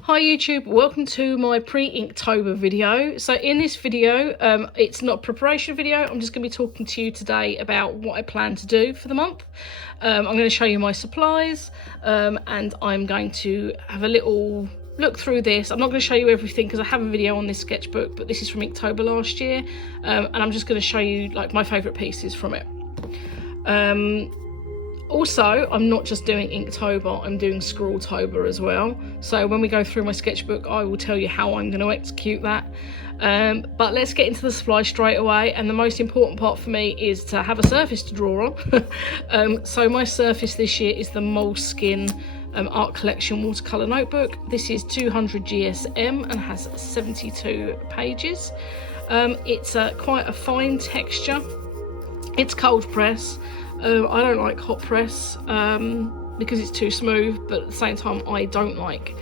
Hi YouTube, welcome to my pre-Inktober video. So in this video, it's not a preparation video. I'm just going to be talking to you today about what I plan to do for the month. I'm going to show you my supplies, and I'm going to have a little look through this. I'm not going to show you everything because I have a video on this sketchbook, but this is from Inktober last year, and I'm just going to show you like my favourite pieces from it. Also, I'm not just doing Inktober, I'm doing Scrawltober as well. So when we go through my sketchbook, I will tell you how I'm going to execute that. But let's get into the supply straight away. And the most important part for me is to have a surface to draw on. So my surface this year is the Moleskine Art Collection Watercolour Notebook. This is 200 GSM and has 72 pages. It's quite a fine texture. It's cold press. I don't like hot press because it's too smooth, but at the same time I don't like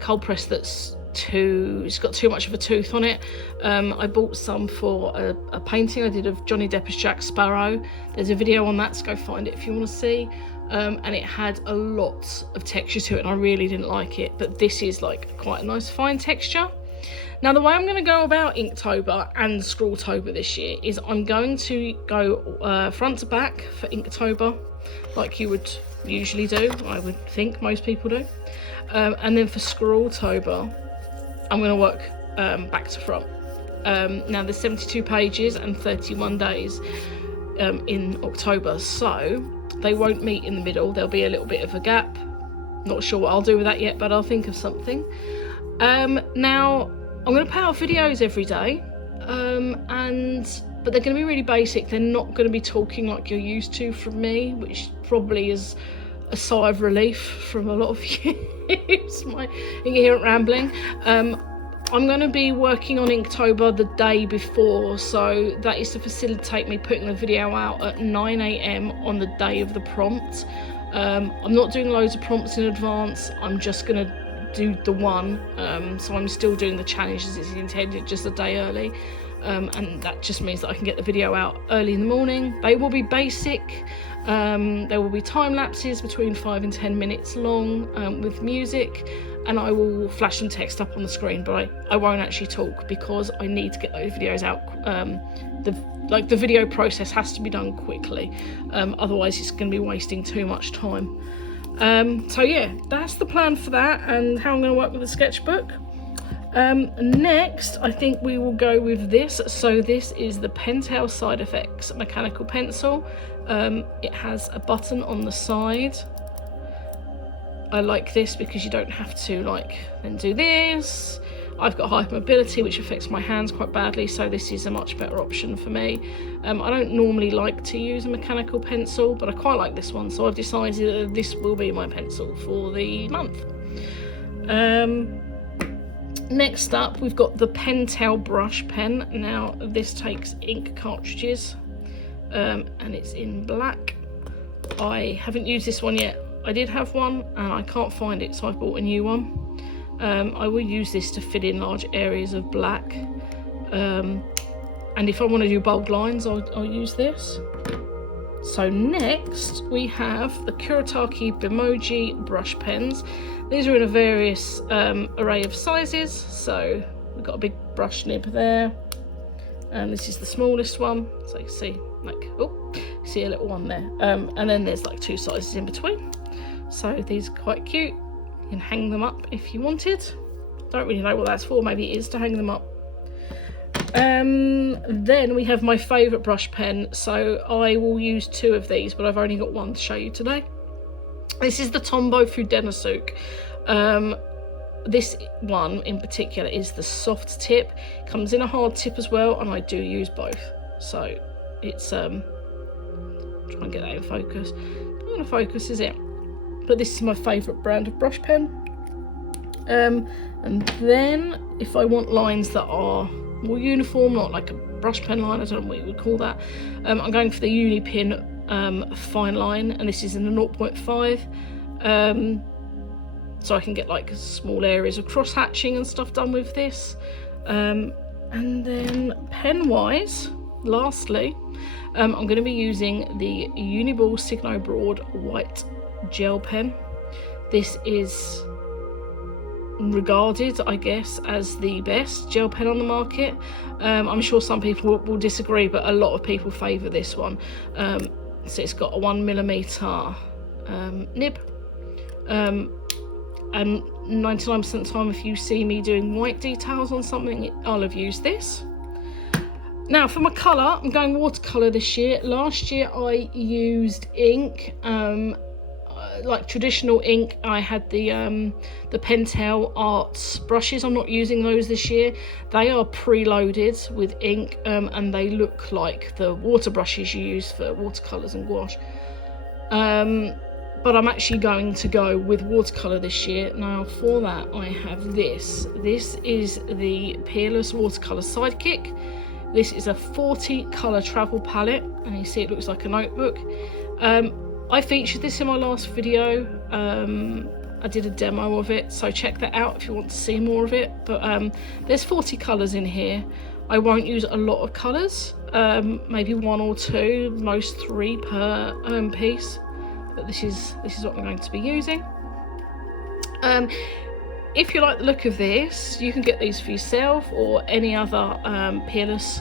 cold press it's got too much of a tooth on it. I bought some for a painting I did of Johnny Depp's Jack Sparrow. There's a video on that, so go find it if you want to see. And it had a lot of texture to it and I really didn't like it, but this is like quite a nice fine texture. Now the way I'm going to go about Inktober and Scrawltober this year is I'm going to go front to back for Inktober, like you would usually do, I would think most people do. And then for Scrawltober, I'm going to work back to front. Now there's 72 pages and 31 days in October, so they won't meet in the middle. There'll be a little bit of a gap. Not sure what I'll do with that yet, but I'll think of something. Now I'm going to put out videos every day, but they're going to be really basic. They're not going to be talking like you're used to from me, which probably is a sigh of relief from a lot of you. It's my incoherent rambling. I'm going to be working on Inktober the day before, so that is to facilitate me putting the video out at 9 AM on the day of the prompt. I'm not doing loads of prompts in advance. I'm just going to do the one, so I'm still doing the challenge as it's intended, just a day early, and that just means that I can get the video out early in the morning. They will be basic. There will be time lapses between 5 and 10 minutes long with music, and I will flash some text up on the screen, but I won't actually talk because I need to get those videos out. The video process has to be done quickly, otherwise it's going to be wasting too much time. So yeah, that's the plan for that and how I'm going to work with the sketchbook. Next, I think we will go with this. So this is the Pentel Side Effects mechanical pencil. It has a button on the side. I like this because you don't have to then do this. I've got hypermobility, which affects my hands quite badly, so this is a much better option for me. I don't normally like to use a mechanical pencil, but I quite like this one, so I've decided that this will be my pencil for the month. Next up, we've got the Pentel brush pen. Now, this takes ink cartridges, and it's in black. I haven't used this one yet. I did have one, and I can't find it, so I've bought a new one. I will use this to fill in large areas of black, and if I want to do bold lines, I'll use this. So next we have the Kuretake Bimoji brush pens. These are in a various array of sizes, so we've got a big brush nib there, and this is the smallest one, so you can see see a little one there, and then there's like two sizes in between, so these are quite cute. You can hang them up if you wanted. Don't really know what that's for, maybe it is to hang them up. Then we have my favourite brush pen, so I will use two of these, but I've only got one to show you today. This is the Tombow Fudennosuke. This one in particular is the soft tip. Comes in a hard tip as well, and I do use both. So it's try and get that in focus. Not gonna focus, is it? But this is my favourite brand of brush pen. And then if I want lines that are more uniform, not like a brush pen line, I don't know what you would call that, I'm going for the Unipin fine line, and this is in the 0.5, so I can get like small areas of cross hatching and stuff done with this. And then pen wise, lastly, I'm going to be using the Uniball Signo Broad white gel pen. This is regarded, I guess, as the best gel pen on the market. I'm sure some people will disagree, but a lot of people favour this one. So it's got a 1mm nib, and 99% of the time if you see me doing white details on something, I'll have used this. Now for my colour, I'm going watercolour this year. Last year I used ink, like traditional ink. I had the Pentel Arts brushes. I'm not using those this year. They are preloaded with ink, and they look like the water brushes you use for watercolours and gouache. But I'm actually going to go with watercolour this year. Now for that I have this. This is the Peerless Watercolour Sidekick. This is a 40 colour travel palette, and you see it looks like a notebook. I featured this in my last video. I did a demo of it, so check that out if you want to see more of it. But there's 40 colours in here. I won't use a lot of colours, maybe 1 or 2, most 3 per piece. But this is what I'm going to be using. If you like the look of this, you can get these for yourself or any other Peerless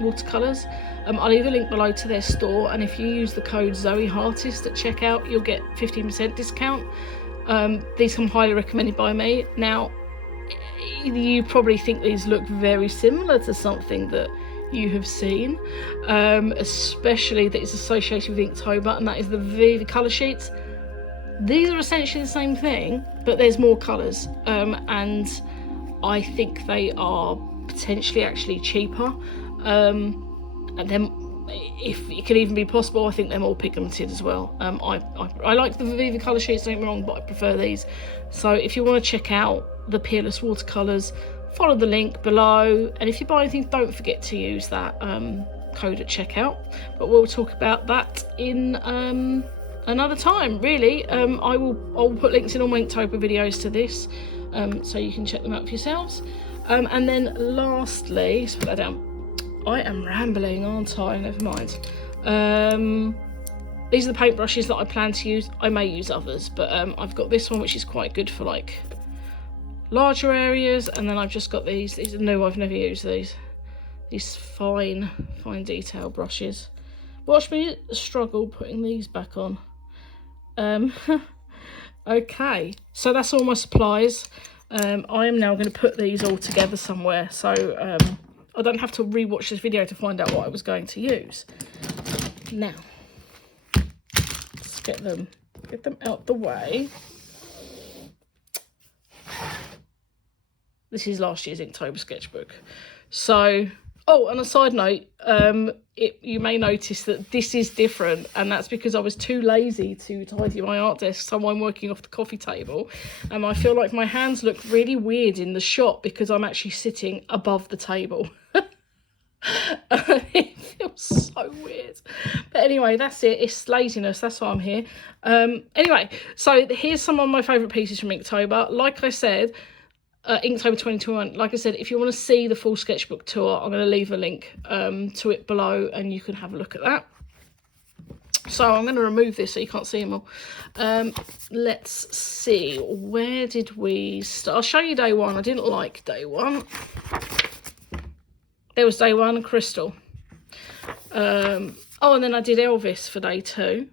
watercolours. I'll leave a link below to their store, and if you use the code Zoehartist at checkout, you'll get 15% discount. These come highly recommended by me. Now, you probably think these look very similar to something that you have seen, especially that it's associated with Inktober, and that is the Viva colour sheets. These are essentially the same thing, but there's more colours, and I think they are potentially actually cheaper, and then if it could even be possible, I think they're more pigmented as well. I like the Viva colour sheets, don't get me wrong, but I prefer these. So if you want to check out the Peerless watercolours, follow the link below, and if you buy anything, don't forget to use that code at checkout. But we'll talk about that in another time, really. I'll put links in all my Inktober videos to this, so you can check them out for yourselves. And then lastly, let's put that down. I am rambling, aren't I? Never mind. These are the paintbrushes that I plan to use. I may use others, but I've got this one, which is quite good for like larger areas, and then I've just got these. These are new. I've never used these fine detail brushes. Watch me struggle putting these back on. Okay, so that's all my supplies. I am now going to put these all together somewhere, so I don't have to rewatch this video to find out what I was going to use. Now, let's get them out the way. This is last year's Inktober sketchbook. So, oh, and a side note, you may notice that this is different, and that's because I was too lazy to tidy my art desk, so I'm working off the coffee table, and I feel like my hands look really weird in the shot because I'm actually sitting above the table. It feels so weird, but anyway, that's it. It's laziness, that's why I'm here. Anyway, so here's some of my favourite pieces from Inktober. Like I said, Inktober 2021, like I said, if you want to see the full sketchbook tour, I'm going to leave a link to it below, and you can have a look at that. So I'm going to remove this so you can't see them all. Let's see, where did we start? I'll show you day one. I didn't like day one. There was day one, Crystal. Oh, and then I did Elvis for day 2.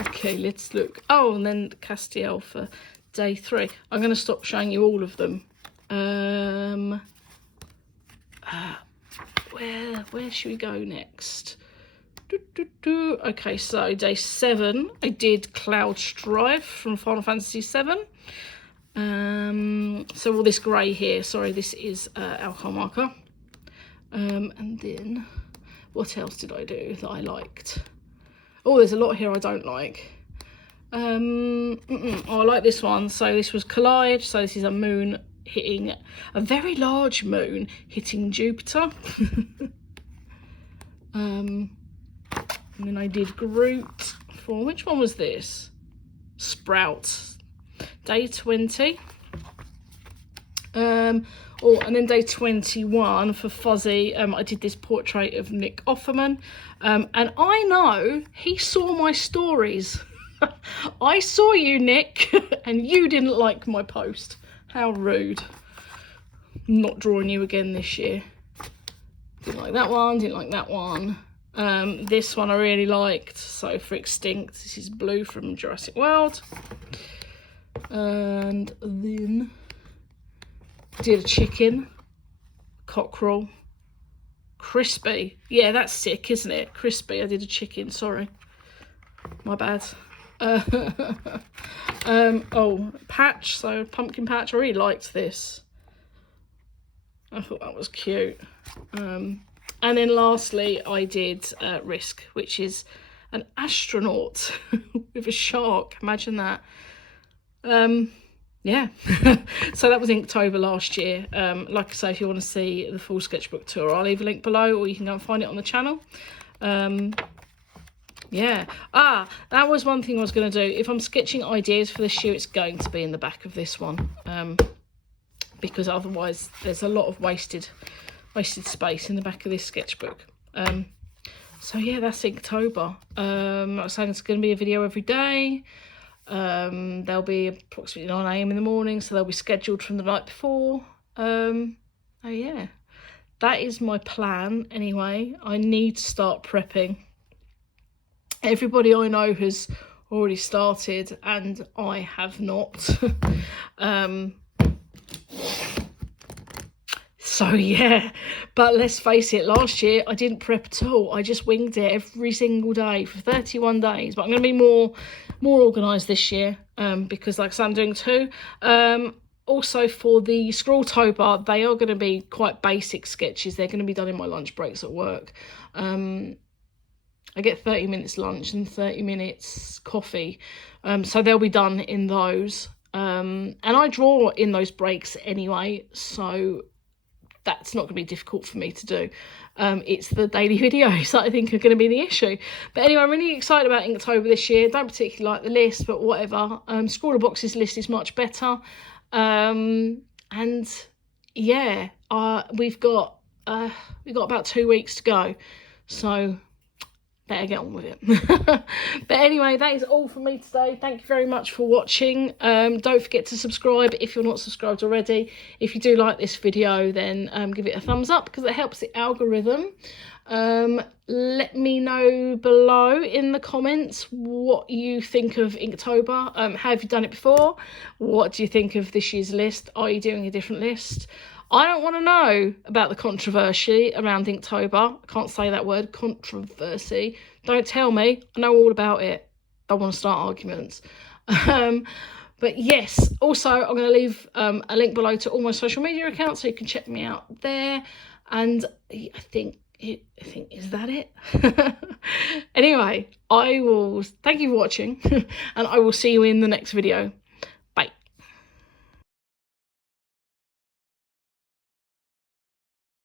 Okay, let's look. Oh, and then Castiel for day 3. I'm going to stop showing you all of them. Where should we go next? Okay, so day 7, I did Cloud Strife from Final Fantasy 7. So all this grey here, sorry, this is alcohol marker. And then what else did I do that I liked? Oh, there's a lot here I don't like. Oh, I like this one. So this was Collide. So this is a moon hitting, a very large moon hitting Jupiter. And then I did Groot for, which one was this? Sprout. Day 20. Oh, and then day 21 for Fuzzy, I did this portrait of Nick Offerman. And I know he saw my stories. I saw you, Nick, and you didn't like my post. How rude. Not drawing you again this year. Didn't like that one, didn't like that one. This one I really liked. So for Extinct, this is Blue from Jurassic World. And then did a chicken, cockerel, crispy. Yeah, that's sick, isn't it? Crispy. I did a chicken, sorry. My bad. Oh, patch, so pumpkin patch. I really liked this. I thought that was cute. And then lastly, I did Risk, which is an astronaut with a shark. Imagine that. Yeah. So that was Inktober last year. Like I say, if you want to see the full sketchbook tour, I'll leave a link below, or you can go and find it on the channel. Yeah. That was one thing I was going to do. If I'm sketching ideas for this year, it's going to be in the back of this one. Because otherwise there's a lot of wasted space in the back of this sketchbook. So yeah, that's Inktober. Like I was saying, it's going to be a video every day. They'll be approximately 9 AM in the morning, so they'll be scheduled from the night before. Oh yeah, that is my plan anyway. I need to start prepping. Everybody I know has already started and I have not. So yeah, but let's face it, last year I didn't prep at all. I just winged it every single day for 31 days. But I'm going to be more organised this year, because like I said, I'm doing 2. Also for the scrawltober, they are going to be quite basic sketches. They're going to be done in my lunch breaks at work. I get 30 minutes lunch and 30 minutes coffee. So they'll be done in those. And I draw in those breaks anyway, so that's not going to be difficult for me to do. It's the daily videos that I think are going to be the issue. But anyway, I'm really excited about Inktober this year. Don't particularly like the list, but whatever. Scrawler Box's list is much better. And yeah, we've got about 2 weeks to go, so better get on with it. But anyway, that is all from me today. Thank you very much for watching. Don't forget to subscribe if you're not subscribed already. If you do like this video, then give it a thumbs up, because it helps the algorithm. Let me know below in the comments what you think of Inktober. Have you done it before? What do you think of this year's list? Are you doing a different list? I don't want to know about the controversy around Inktober. I can't say that word, controversy. Don't tell me. I know all about it. Don't want to start arguments. But yes, also I'm going to leave a link below to all my social media accounts, so you can check me out there. And I think is that it? Anyway, I will thank you for watching, and I will see you in the next video.